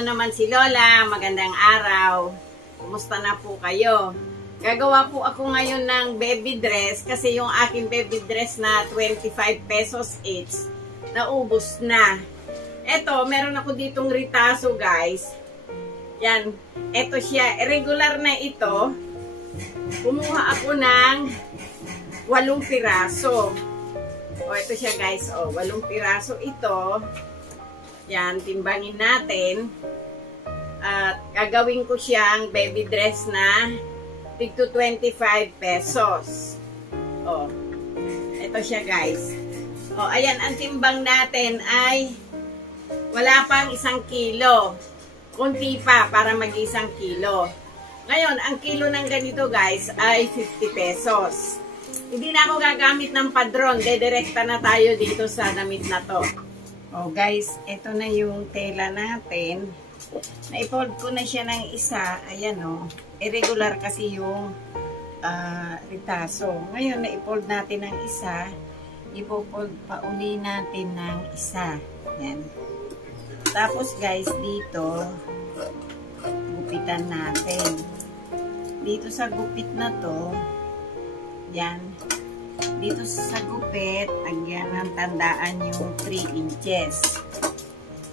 na naman si Lola. Magandang araw. Kumusta na po kayo? Gagawa po ako ngayon ng baby dress kasi yung aking baby dress na 25 pesos each, naubos na. Eto, meron ako ditong ritaso guys. Yan, eto siya. Irregular na ito. Kumuha ako ng 8 piraso. O, ito siya guys. O, 8 piraso ito. Yan, timbangin natin. At gagawin ko siyang baby dress na tig to 25 pesos. O, ito siya guys. O, ayan, ang timbang natin ay wala pang 1 kilo. Kunti pa para mag-1 kilo. Ngayon, ang kilo ng ganito guys ay 50 pesos. Hindi na ako gagamit ng padron. Dedirekta na tayo dito sa damit na to. Oh guys, ito na yung tela natin. Na-fold ko na siya ng isa. Ayan o. Irregular kasi yung ritaso. Ngayon, na-fold natin ng isa. Ipo-fold pa uli natin ng isa. Ayan. Tapos guys, dito, gupitan natin. Dito sa gupit na to, yan. Dito sa gupit, agyan ng tandaan yung 3 inches.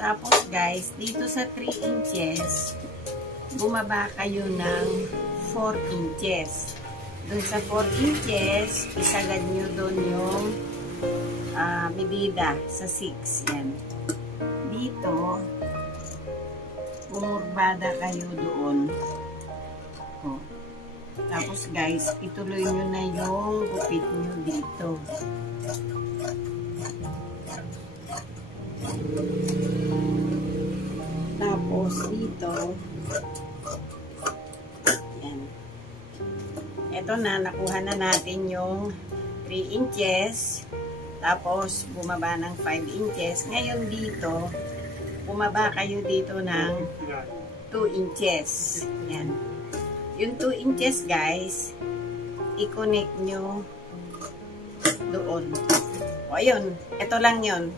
Tapos guys, dito sa 3 inches, bumaba kayo ng 4 inches. Doon sa 4 inches, isagad nyo doon yung medida sa 6. Yan. Dito, bumurbada kayo doon. O. Tapos guys, ituloy nyo na yung gupit nyo dito. Tapos dito, yan. Ito na, nakuha na natin yung 3 inches. Tapos bumaba ng 5 inches. Ngayon dito, bumaba kayo dito ng 2 inches. Yan. Yung 2 inches guys, i-connect nyo doon. O ayun, ito lang yun.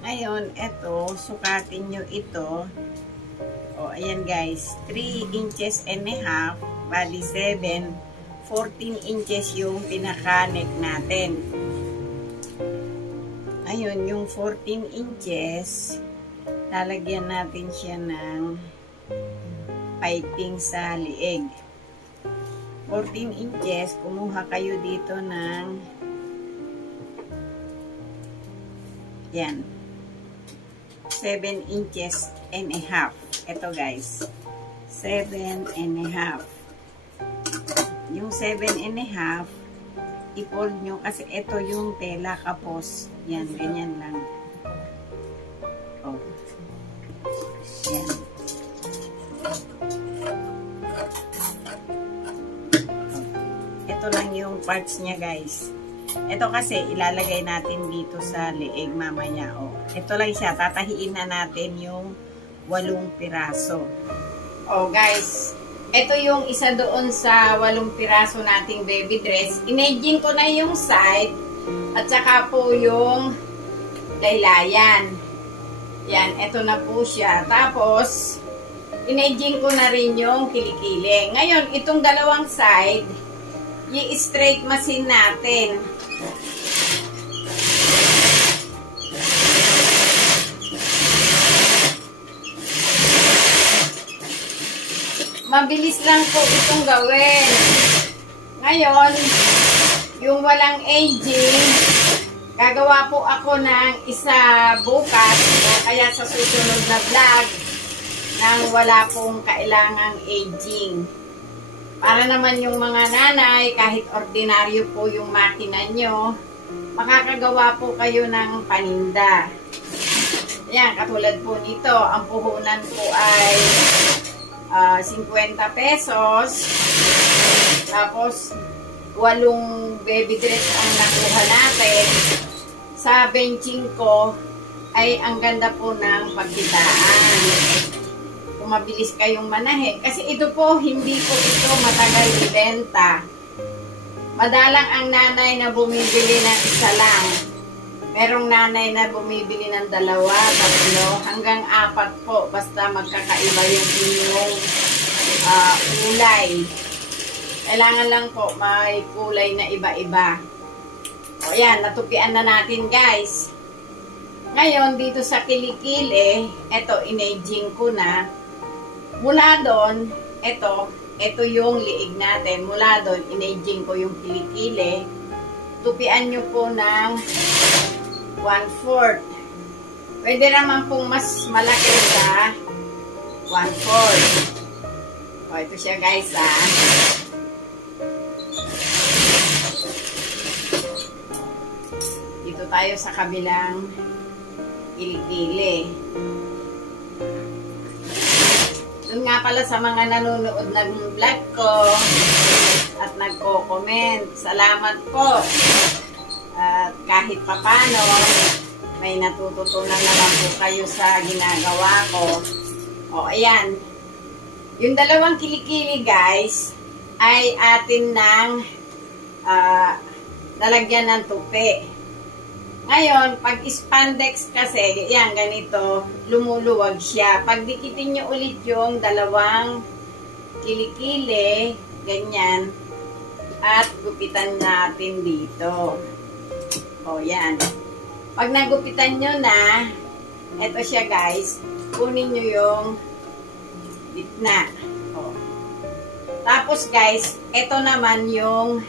Ngayon, ito, sukatin nyo ito. O ayan guys, 3 inches and a half, bali 7, 14 inches yung pinaka-neck natin. Ayun, yung 14 inches, lalagyan natin siya ng piping sa liig. 14 inches, kumuha kayo dito ng yan, 7 inches and a half. Ito guys, 7 and a half. Yung 7 and a half, i-fold nyo kasi ito yung tela kapos. Yan, ganyan lang. Oh. Yan. Ito lang yung parts niya guys. Ito kasi ilalagay natin dito sa liig mamaya. Oh. Ito lang siya. Tatahiin na natin yung 8 piraso. Oh guys. Ito yung isa doon sa 8 piraso nating baby dress. Inedging ko na yung side at saka po yung laylayan. Yan. Ito na po siya. Tapos inedging ko na rin yung kilikili. Ngayon, itong dalawang side, i-straight machine natin. Mabilis lang po itong gawin. Ngayon, yung walang aging, gagawa po ako ng isa bukas o kaya sa susunod na vlog nang wala pong kailangang aging. Para naman yung mga nanay, kahit ordinaryo po yung makina nyo, makakagawa po kayo ng paninda. Yan, katulad po nito, ang puhunan po ay 50 pesos. Tapos, 8 baby dress ang nakuha natin. Sa benching ko, ay ang ganda po ng pagkitaan. Kung mabilis kayong manahe. Kasi ito po, hindi po ito matagal ibenta. Madalang ang nanay na bumibili ng isa lang. Merong nanay na bumibili ng 2, 3, hanggang 4 po. Basta magkakaiba yung inyong kulay. Kailangan lang po may kulay na iba-iba. O yan, natupian na natin guys. Ngayon, dito sa kilikili, ito, in-aging ko na. Mula doon, ito yung liig natin. Mula doon, in-aging ko yung kilikili. Tupian nyo po ng 1/4. Pwede naman pong mas malaki sa 1/4. O, ito siya guys, ha. Dito tayo sa kabilang kilikili. Doon nga pala sa mga nanonood ng vlog ko at nagko-comment. Salamat po. At kahit papano, may natututunan naman po kayo sa ginagawa ko. O, ayan. Yung 2 kilikili, guys, ay atin ng nalagyan ng tupi. Ngayon, pag spandex kasi, yan, ganito, lumuluwag siya. Pag dikitin nyo ulit yung 2 kilikili, ganyan, at gupitan natin dito. O, yan. Pag nagupitan nyo na, eto siya guys, kunin nyo yung gitna. O. Tapos guys, eto naman yung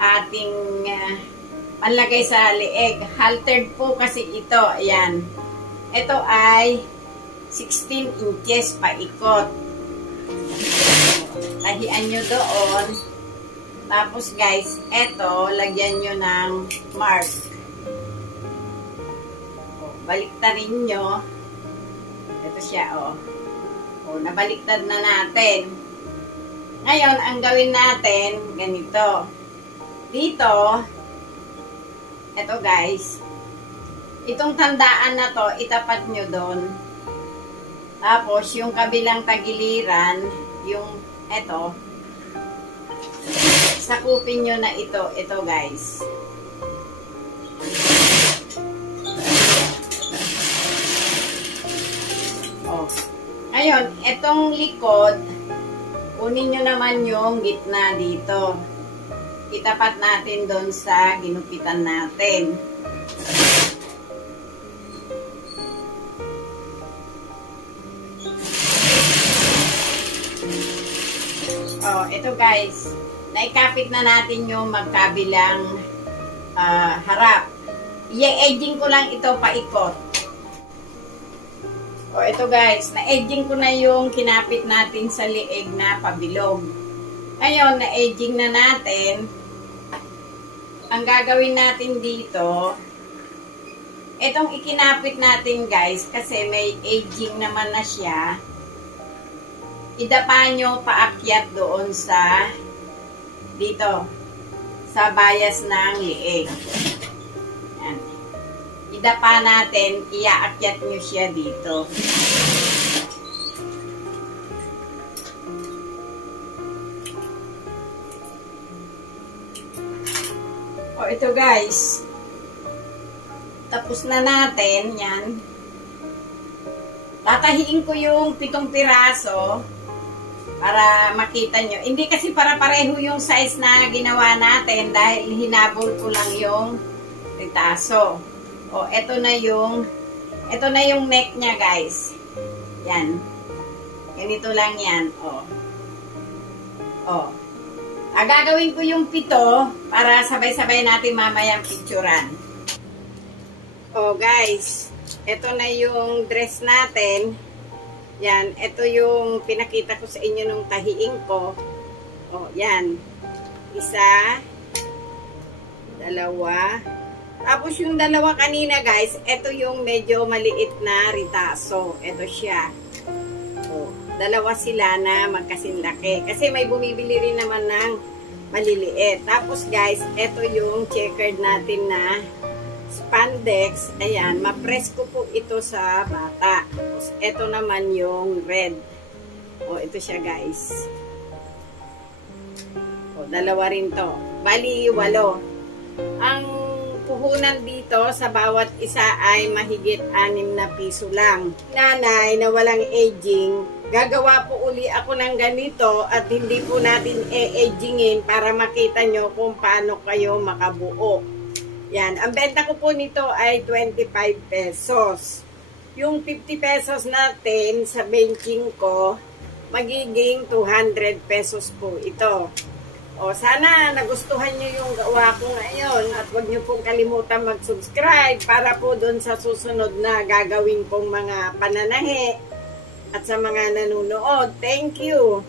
ating panlagay sa lieg. Haltered po kasi ito. Ayan. Ito ay 16 inches paikot. Tahian nyo doon. Tapos guys, eto, lagyan nyo ng mark. Baliktarin nyo. Ito siya, o. O, nabaliktad na natin. Ngayon, ang gawin natin, ganito. Dito, eto guys, itong tandaan na to, itapat nyo doon. Tapos, yung kabilang tagiliran, yung eto, sakupin nyo na ito guys. Oh. Ngayon, etong likod, kunin nyo naman yung gitna dito. Itapat natin doon sa ginupitan natin. Oh, ito guys. Naikapit na natin yung magkabilang harap. I-edging ko lang ito paikot. Oh, ito guys. Na-edging ko na yung kinapit natin sa liig na pabilog. Ngayon, na-edging na natin. Ang gagawin natin dito, itong ikinapit natin guys, kasi may edging naman na siya, idapa nyo paakyat doon sa dito, sa bias ng liig. Yan. Idapa natin, iaakyat nyo siya dito. O, ito guys. Tapos na natin, yan. Tatahiin ko yung 7 piraso para makita nyo. Hindi kasi para pareho yung size na ginawa natin dahil hinabol ko lang yung ritaso. O, ito na yung neck niya guys. Yan. Ganito lang yan. O. O. Gagawin ko yung 7 para sabay-sabay natin mamayang picturean. Oh guys, ito na yung dress natin. Yan, ito yung pinakita ko sa inyo nung tahiing ko. Oh, yan. 1, 2. Tapos yung 2 kanina guys, ito yung medyo maliit na ritaso. Ito siya. Oh. 2 sila na magkasinlaki. Kasi may bumibili rin naman ng maliliit. Tapos guys, ito yung checkered natin na spandex. Ayan, ma-press ko po ito sa bata. Tapos ito naman yung red. O, ito siya guys. O, 2 rin to. Bali, 8. Ang puhunan dito sa bawat isa ay mahigit 6 na piso lang. Nanay na walang aging, gagawa po uli ako ng ganito at hindi po natin e-agingin para makita nyo kung paano kayo makabuo. Yan, ang benta ko po nito ay 25 pesos. Yung 50 pesos natin sa benching ko, magiging 200 pesos po ito. O, sana nagustuhan nyo yung gawa ko ngayon at huwag nyo pong kalimutan mag-subscribe para po doon sa susunod na gagawin pong mga pananahe at sa mga nanonood. Thank you!